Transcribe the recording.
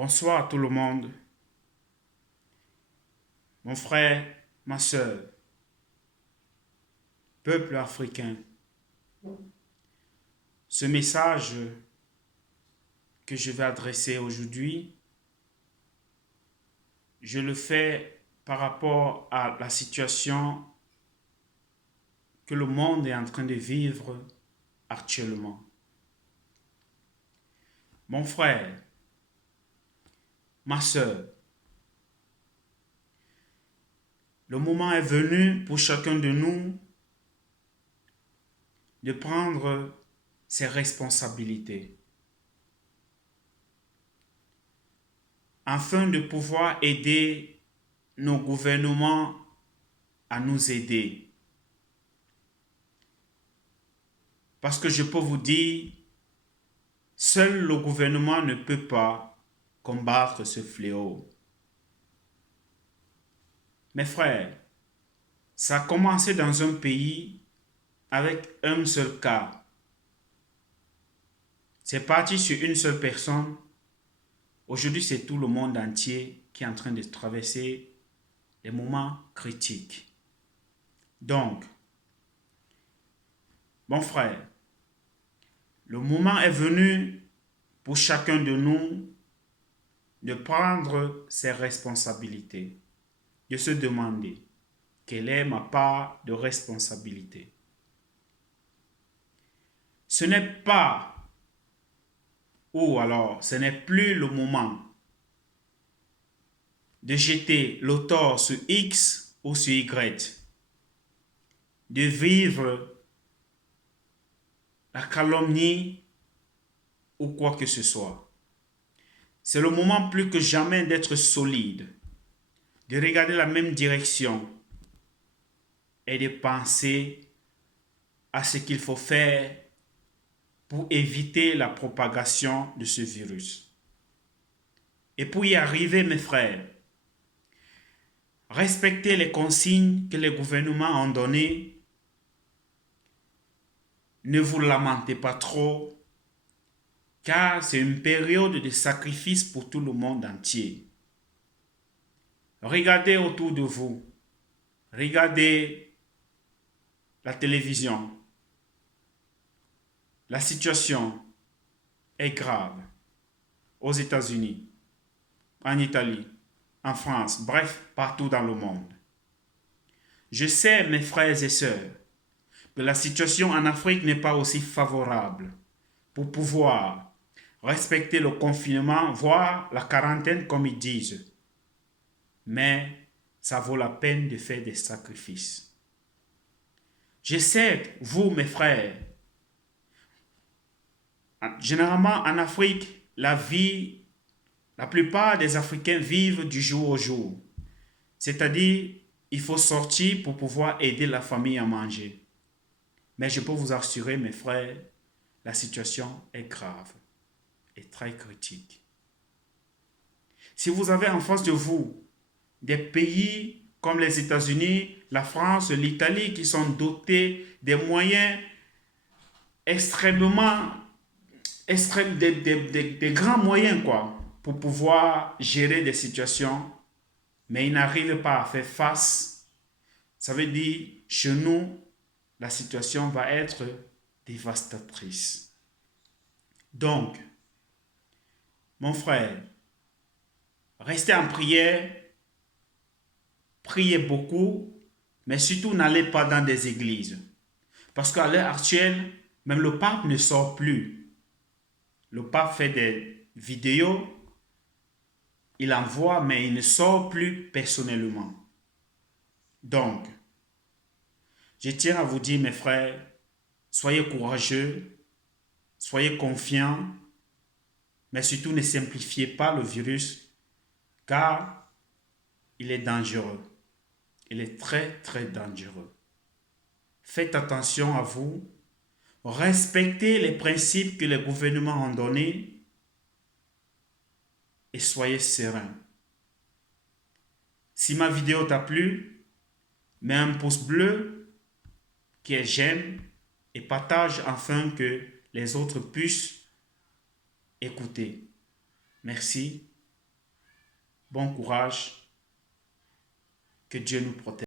Bonsoir à tout le monde, mon frère, ma soeur, peuple africain. Ce message que je vais adresser aujourd'hui, je le fais par rapport à la situation que le monde est en train de vivre actuellement. Mon frère, ma soeur, le moment est venu pour chacun de nous de prendre ses responsabilités afin de pouvoir aider nos gouvernements à nous aider. Parce que je peux vous dire, seul le gouvernement ne peut pas combattre ce fléau. Mes frères, ça a commencé dans un pays avec un seul cas. C'est parti sur une seule personne. Aujourd'hui, c'est tout le monde entier qui est en train de traverser des moments critiques. Donc, mon frère, le moment est venu pour chacun de nous de prendre ses responsabilités, de se demander quelle est ma part de responsabilité. Ce n'est pas, ou alors ce n'est plus le moment de jeter le tort sur X ou sur Y, de vivre la calomnie ou quoi que ce soit. C'est le moment plus que jamais d'être solide, de regarder la même direction et de penser à ce qu'il faut faire pour éviter la propagation de ce virus. Et pour y arriver, mes frères, respectez les consignes que les gouvernements ont données. Ne vous lamentez pas trop, car c'est une période de sacrifice pour tout le monde entier. Regardez autour de vous. Regardez la télévision. La situation est grave aux États-Unis, en Italie, en France, bref, partout dans le monde. Je sais, mes frères et sœurs, que la situation en Afrique n'est pas aussi favorable pour pouvoir respecter le confinement, voire la quarantaine comme ils disent. Mais ça vaut la peine de faire des sacrifices. Je sais, vous, mes frères, généralement en Afrique, la plupart des Africains vivent du jour au jour. C'est-à-dire, il faut sortir pour pouvoir aider la famille à manger. Mais je peux vous assurer, mes frères, la situation est grave et très critique. Si vous avez en face de vous des pays comme les États-Unis, la France, l'Italie, qui sont dotés des moyens des grands moyens, quoi, pour pouvoir gérer des situations, mais ils n'arrivent pas à faire face, ça veut dire, chez nous, la situation va être dévastatrice. Donc, mon frère, restez en prière, priez beaucoup, mais surtout n'allez pas dans des églises. Parce qu'à l'heure actuelle, même le pape ne sort plus. Le pape fait des vidéos, il envoie, mais il ne sort plus personnellement. Donc, je tiens à vous dire, mes frères, soyez courageux, soyez confiants, mais surtout ne simplifiez pas le virus, car il est dangereux. Il est très, très dangereux. Faites attention à vous, respectez les principes que les gouvernements ont donnés et soyez sereins. Si ma vidéo t'a plu, mets un pouce bleu qui est j'aime et partage afin que les autres puissent écouter. Merci Bon courage. Que Dieu nous protège.